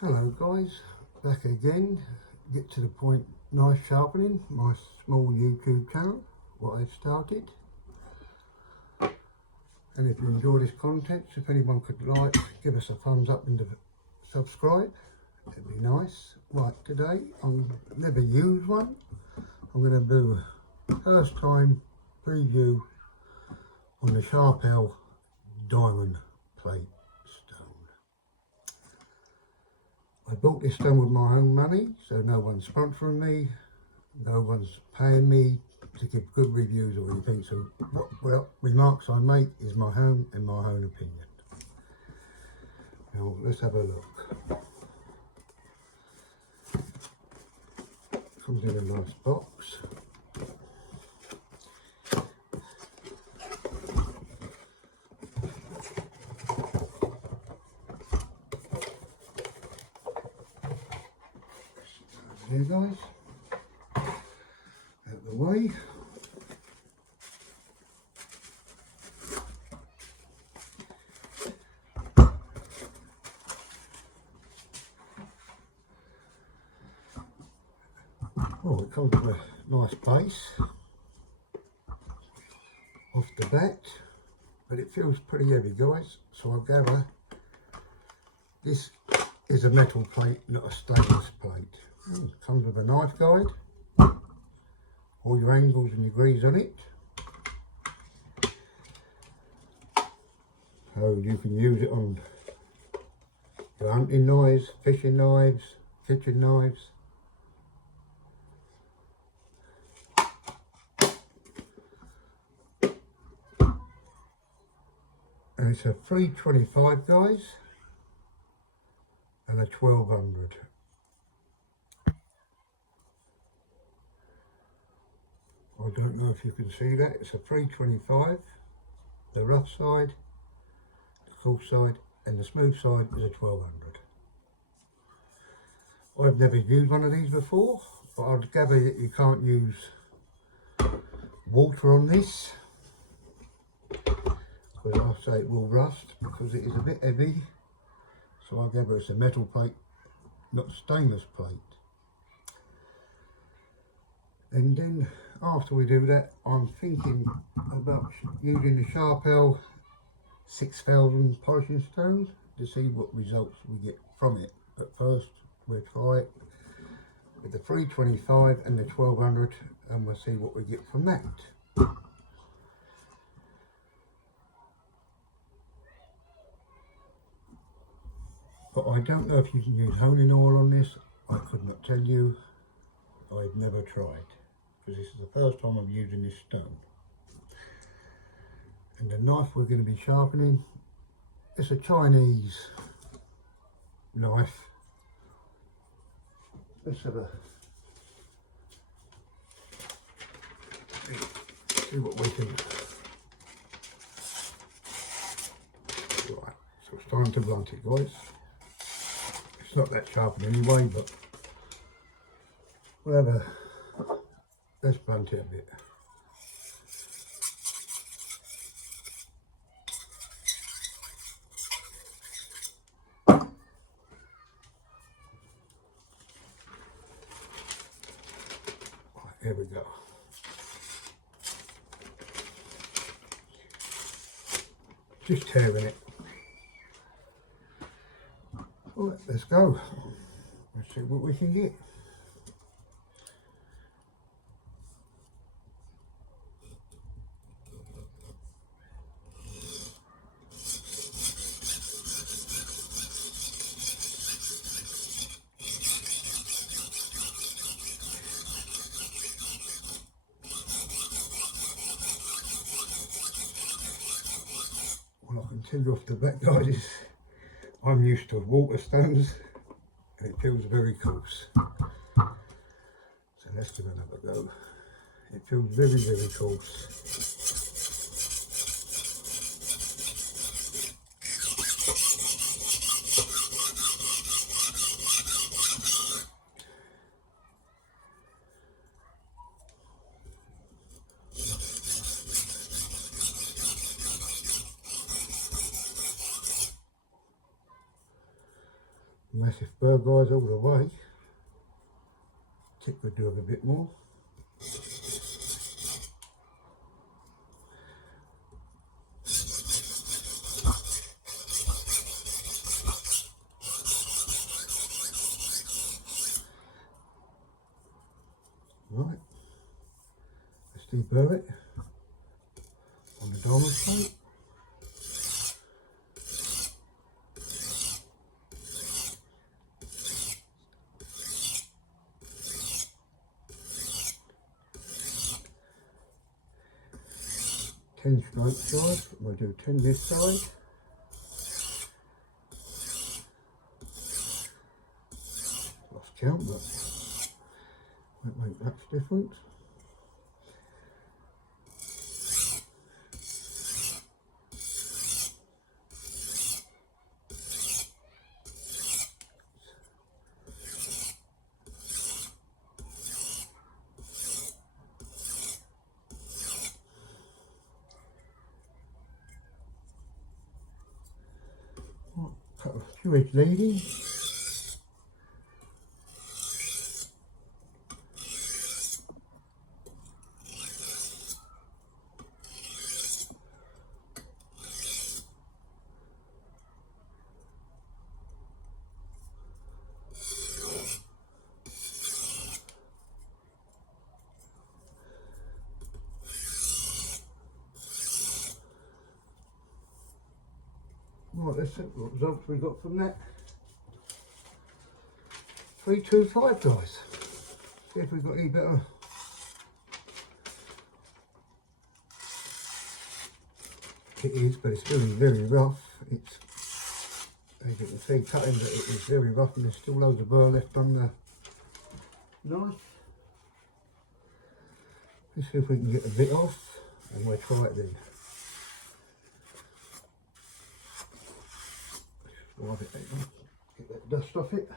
Hello guys, back again. Get to the point, knife sharpening, my small YouTube channel, what I've started. And if you enjoy this content, if anyone could like, give us a thumbs up and subscribe, it'd be nice. Right, today I've never used one. I'm going to do a first time preview on the Sharpel diamond plate stone. I bought this stone with my own money, so no one's sponsoring me, no one's paying me to give good reviews or anything, so what remarks I make is my own and my own opinion. Now let's have a look. Comes in a nice box. Here guys, out the way. Oh, it comes with a nice base off the bat, but it feels pretty heavy guys, so I gather this is a metal plate, not a stainless plate. Comes with a knife guide, all your angles and degrees on it, so you can use it on your hunting knives, fishing knives, kitchen knives. And it's a 325 guys and a 1200. I don't know if you can see that. It's a 325, the rough side, the coarse side, and the smooth side is a 1200. I've never used one of these before, but I'd gather that you can't use water on this, because I say it will rust because it is a bit heavy. So I gather it's a metal plate, not stainless plate. And then after we do that, I'm thinking about using the Sharpel 6000 polishing stone to see what results we get from it. But first we'll try it with the 325 and the 1200 and we'll see what we get from that. But I don't know if you can use honing oil on this. I could not tell you. I've never tried, because this is the first time I'm using this stone. And the knife we're going to be sharpening, it's a Chinese knife. Let's have a see what we can. Right, so it's time to blunt it guys. It's not that sharp anyway, but we'll have a, let's blunt it a bit. Right, here we go. Just tearing it. Right, let's go. Let's see what we can get. Well, I can tell you off the bat guys, I'm used to water stones and it feels very coarse. So let's give another go. It feels very, very coarse. Massive burr guys all the way. Tip could do with a bit more. Right, let's deburr it on the diamond plate. Ten straight sides, we'll do 10 this side. Lost count, but won't make much difference. Cut a few edge leading. Right, let's see what results we got from that. 325 guys. See if we've got any better. It is, but it's very, very rough. It's, as you can see, cutting that it is very rough, and there's still loads of burr left on the knife. Let's see if we can get a bit off, and we'll try it then. Wipe it down, get that dust off it.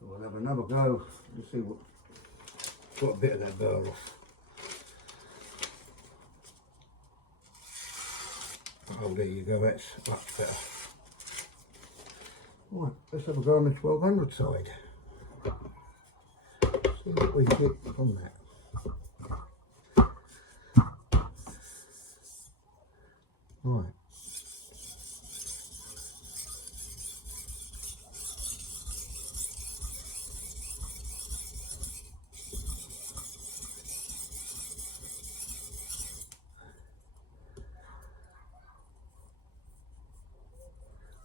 We'll have another go and see what a bit of that burr off. Oh, there you go, that's much better. Right, let's have a go on the 1200 side. See what we get from that. Right.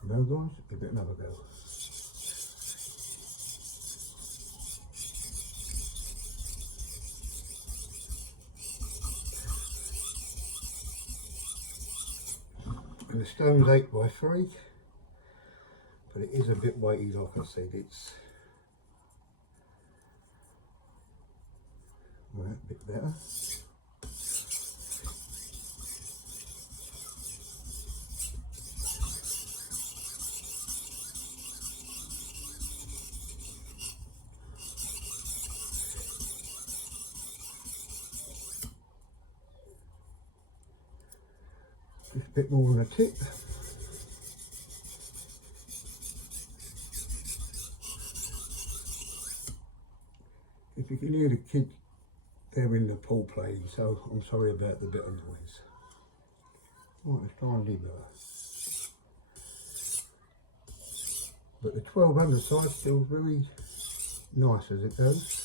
No guys, give it another go. And the stone's 8x3, but it is a bit weighty, like I said. It's right, a bit better. Just a bit more on the tip. If you can hear the kid, they're in the pool playing, so I'm sorry about the bit of noise. Right, let's try and deburr. But the 1200 side still very nice as it goes.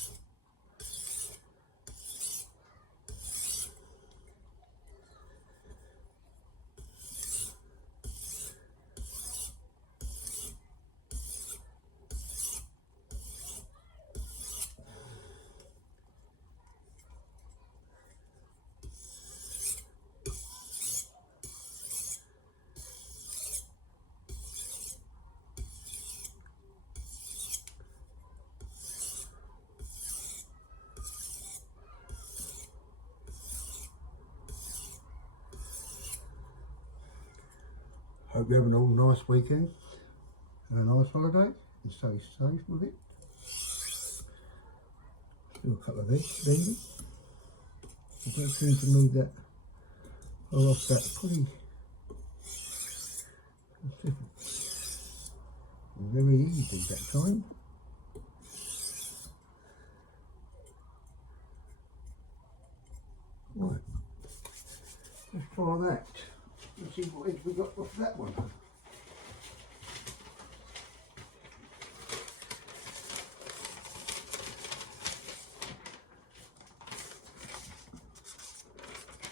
Hope you have an all nice weekend and a nice holiday and stay safe with it. Do a couple of eggs maybe. I don't seem to move that off that pretty. easy that time. Right, let's try that. Let's see what edge we got off that one.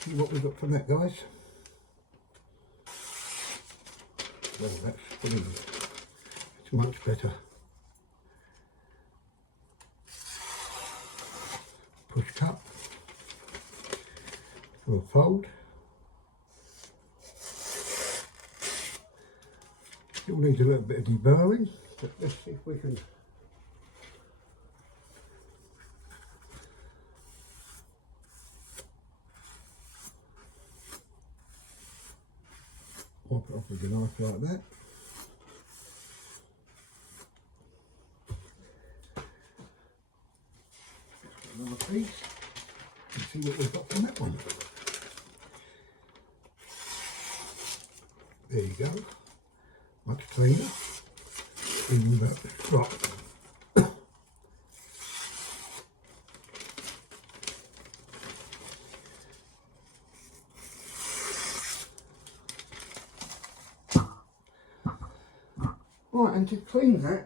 See what we got from that, guys. Well, that's brilliant. It's much better. Push cup for a fold. Still needs a little bit of deburring, but let's see if we can. Wipe it off with a knife like that. Another piece. Let's see what we've got from that one. There you go. Much cleaner. Even without the strop. Right, and to clean that,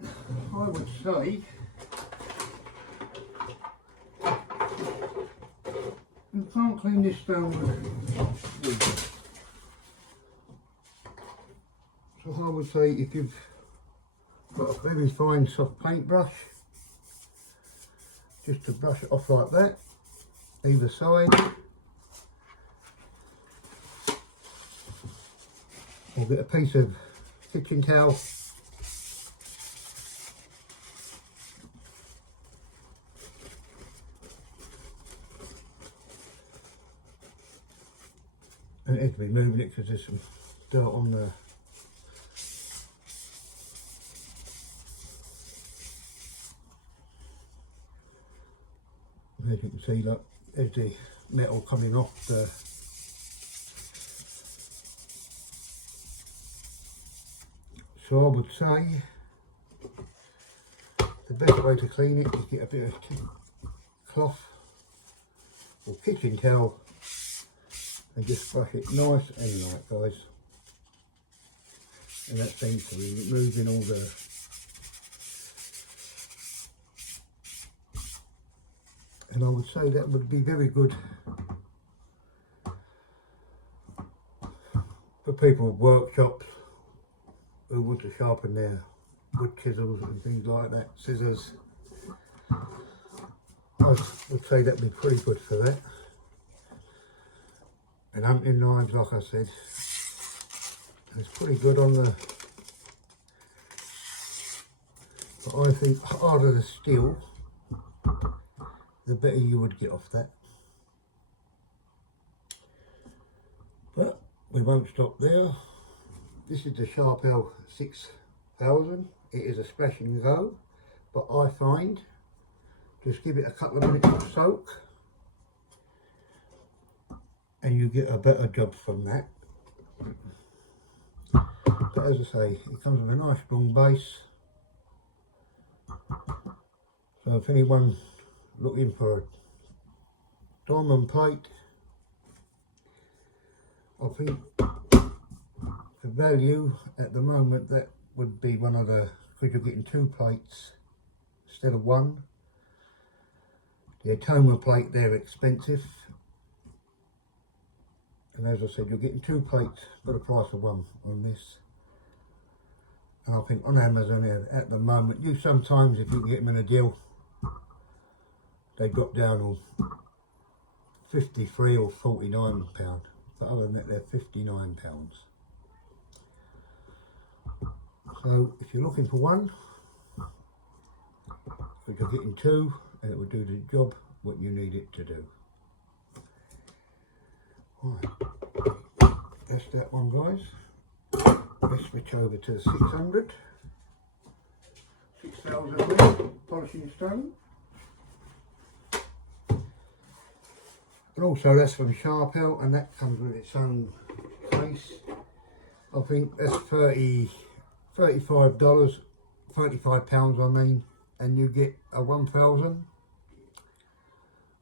I would say you can't clean this down with wood. So I would say if you've got a very fine soft paintbrush, just to brush it off like that, either side, or get a piece of kitchen towel. And it has to be moving it because there's some dirt on there. As you can see, look, there's the metal coming off the so I would say the best way to clean it is get a bit of cloth or kitchen towel and just brush it nice and light, guys. And that seems to be removing all the and I would say that would be very good for people with workshops who want to sharpen their wood chisels and things like that, scissors. I would say that would be pretty good for that. And hunting knives, like I said, it's pretty good on the, but I think the harder the steel, the better you would get off that. But we won't stop there. This is the Sharpel 6000. It is a splash and go, but I find just give it a couple of minutes of soak and you get a better job from that. But as I say, it comes with a nice strong base. So if anyone's looking for a diamond plate, I think the value at the moment that would be one of the, because you're getting 2 plates instead of 1. The Atoma plate, they're expensive, and as I said, you're getting 2 plates for the price of 1 on this. And I think on Amazon at the moment, you sometimes, if you can get them in a deal, they drop down on 53 or 49 pound, but other than that they're 59 pounds. So if you're looking for one, but you're getting 2, and it will do the job what you need it to do. Right, that's that one, guys. Let's switch over to the 600, 6000 polishing stone. And also that's from Sharpel, and that comes with its own case. I think that's $35 £35 I mean, and you get a 1000,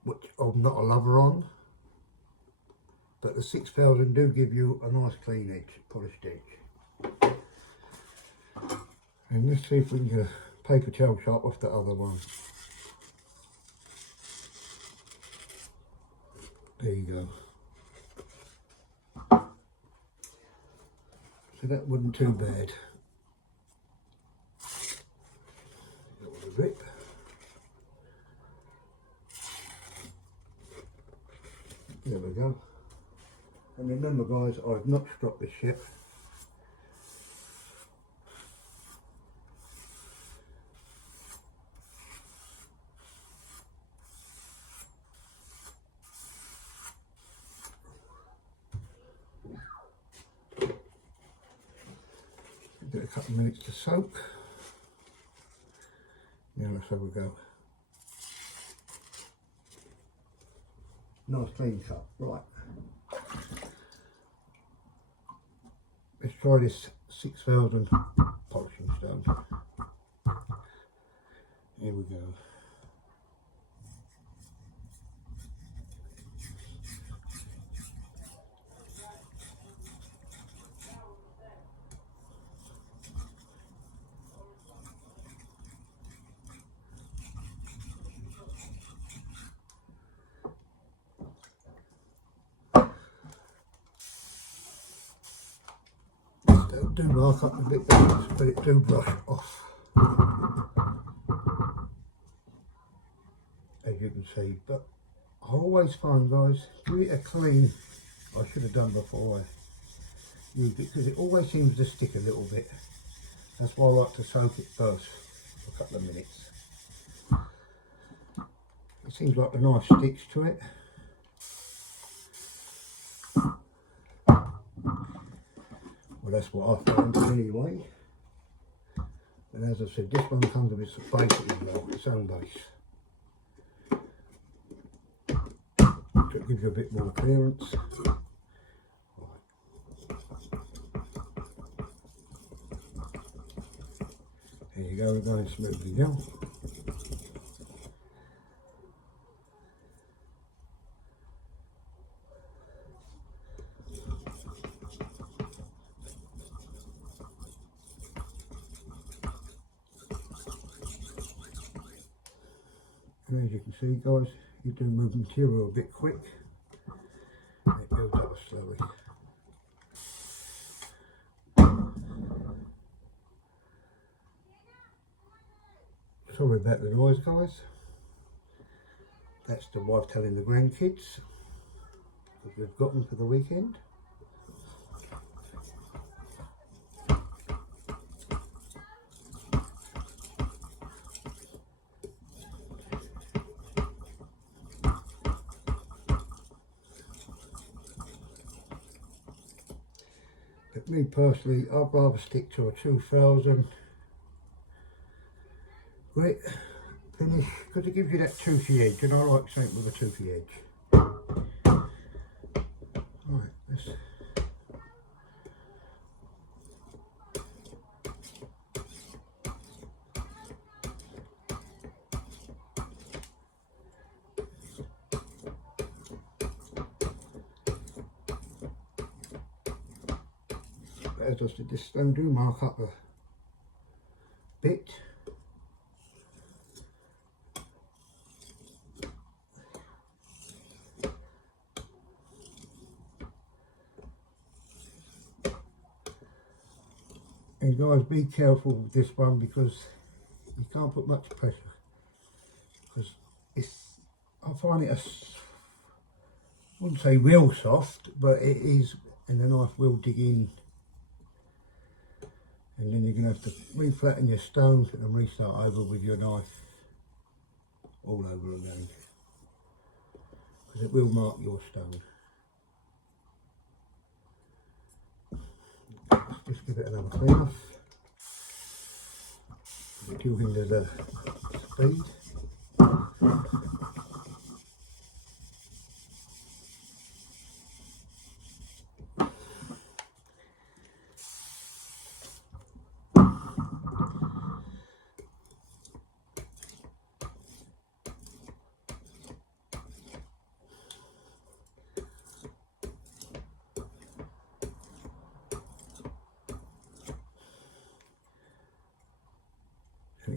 which I'm not a lover on, but the 6000 do give you a nice clean edge, polished edge. And let's see if we can get a paper towel sharp off the other one. There you go. So that wasn't too bad. That was a rip. There we go. And remember guys, I've not stropped this yet. Give it a couple of minutes to soak. Now let's have a go. Nice clean cut, right. Let's try this 6000 polishing stone. Here we go. Do mark up a bit, but it do brush off, as you can see. But I always find guys, give it a clean, I should have done before I used it, because it always seems to stick a little bit. That's why I like to soak it first for a couple of minutes. It seems like the knife sticks to it. Well, that's what I found anyway. And as I said, this one comes with its base as well, its own base. So it gives you a bit more clearance. Right. There you go, we're going smoothly now. And as you can see guys, you do move material a bit quick, and it builds up slowly. Sorry about the noise guys, that's the wife telling the grandkids, because we've got them for the weekend. But me personally, I'd rather stick to a 2000 grit finish, because it gives you that toothy edge, and I like something with a toothy edge. Right, let's as I said, this stone do mark up a bit. And guys, be careful with this one, because you can't put much pressure, because it's, I find it I wouldn't say real soft, but it is, and the knife will dig in. And then you're going to have to re-flatten your stones and restart over with your knife all over again, because it will mark your stone. Let's just give it another clean off. It will hinder the speed.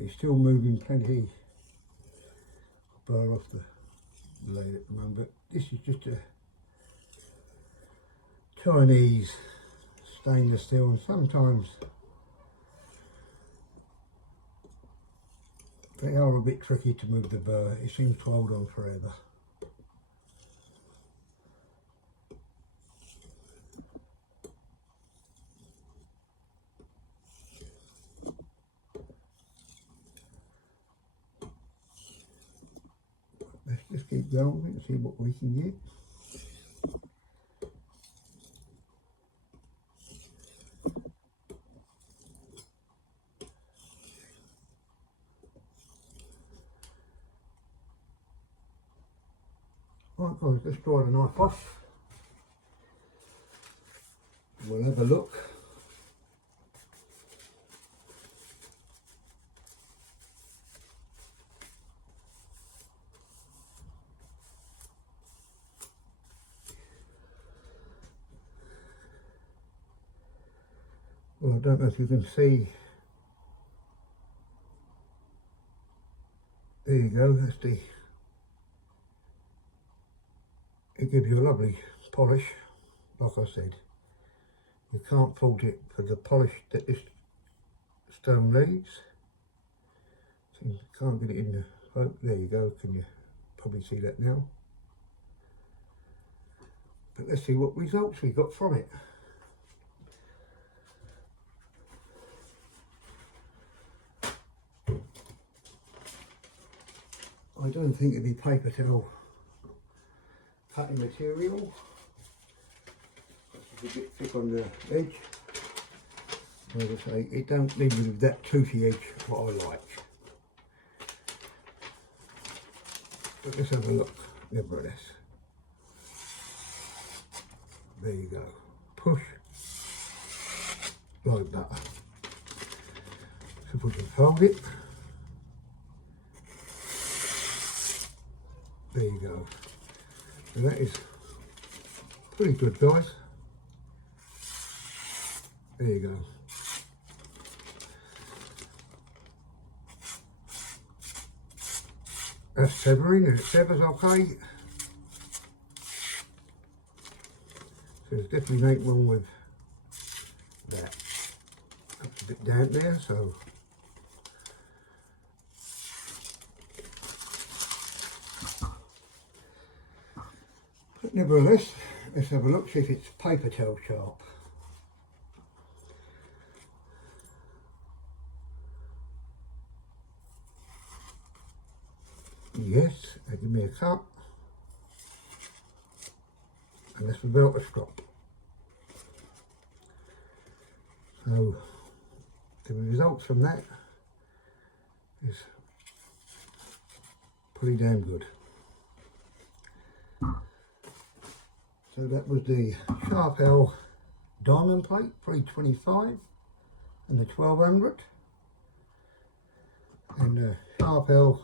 you're still moving plenty of burr off the blade at the moment, but this is just a Chinese stainless steel, and sometimes they are a bit tricky to move the burr. It seems to hold on forever. Let's just keep going and see what we can get. Right guys, let's dry the knife off. We'll have a look. Well, I don't know if you can see. There you go, that's the, it gives you a lovely polish. Like I said, you can't fault it for the polish that this stone needs. So you can't get it in the, oh, there you go, can you probably see that now? But let's see what results we got from it. I don't think it'd be paper towel cutting material. It's a bit thick on the edge. As I say, it don't leave me with that toothy edge what I like. But let's have a look, nevertheless. There you go. Push like that. So if we can fold it. There you go. And that is pretty good, guys. There you go. That's severing, and it severs okay. So there's definitely nothing wrong with that. That's a bit damp there, so but nevertheless, let's have a look, see if it's paper towel sharp. Yes, they give me a cut, and that's without a strop. So the results from that is pretty damn good. So that was the Sharpel diamond plate 325 and the 1200, and the Sharpel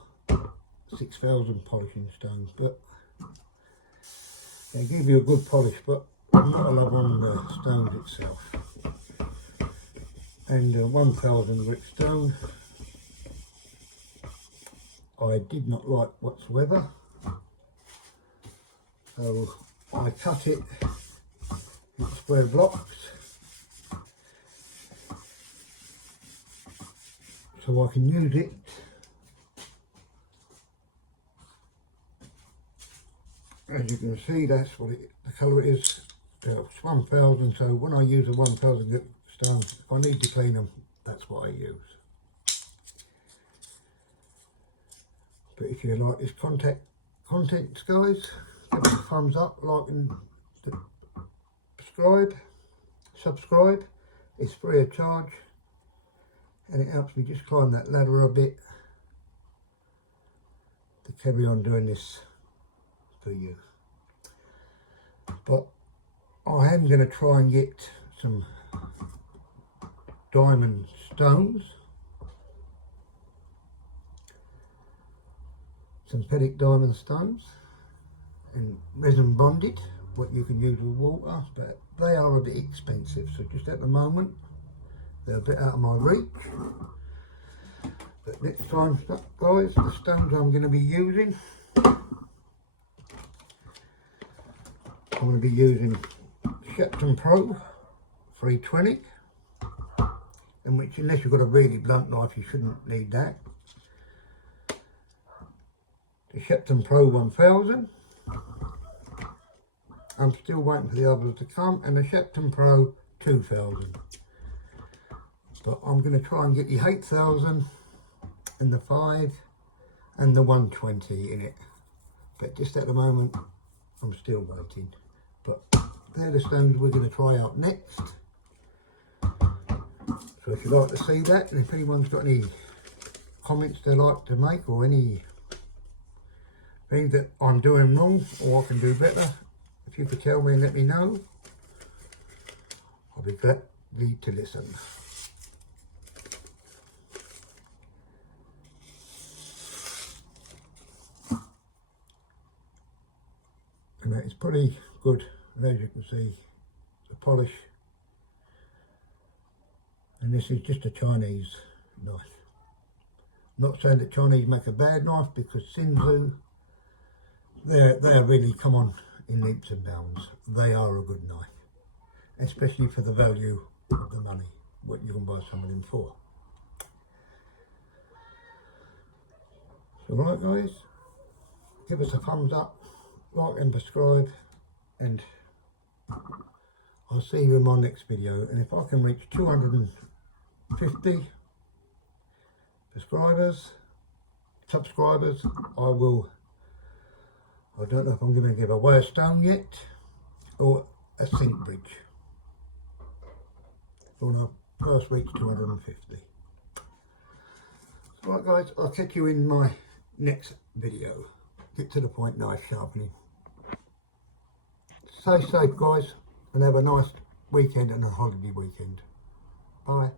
6000 polishing stones, but they give you a good polish, but not a lot on the stones itself. And 1000 grit stone I did not like whatsoever, so I cut it into square blocks so I can use it as you can see. That's what the colour is. It's 1000, so when I use a 1000 grit stone, if I need to clean them, that's what I use. But if you like this content guys, give it a thumbs up, like and subscribe. It's free of charge, and it helps me just climb that ladder a bit to carry on doing this for you. But I am going to try and get some diamond stones, synthetic diamond stones, and resin bonded, what you can use with water, but they are a bit expensive, so just at the moment they're a bit out of my reach. But next time, guys, the stones I'm going to be using, I'm going to be using Sharpen Pro 320, in which, unless you've got a really blunt knife, you shouldn't need that. The Sharpen Pro 1000. I'm still waiting for the others to come, and the Sharpen Pro 2000. But I'm going to try and get the 8000 and the 5 and the 120 in it. But just at the moment, I'm still waiting. But they're the stones we're going to try out next. So if you'd like to see that, and if anyone's got any comments they'd like to make, or any things that I'm doing wrong or I can do better, if you could tell me and let me know, I'll be glad to listen. And that is pretty good, and as you can see, the polish. And this is just a Chinese knife. Not saying that Chinese make a bad knife, because Sinzu, they're really come on in leaps and bounds. They are a good knife, especially for the value of the money, what you can buy some of them for. So right guys, give us a thumbs up, like and subscribe, and I'll see you in my next video. And if I can reach 250 subscribers, I will. I don't know if I'm going to give away a stone yet, or a sink bridge, when I first reach 250. So right guys, I'll catch you in my next video. Get to the point, nice sharpening. Stay safe guys, and have a nice weekend and a holiday weekend. Bye.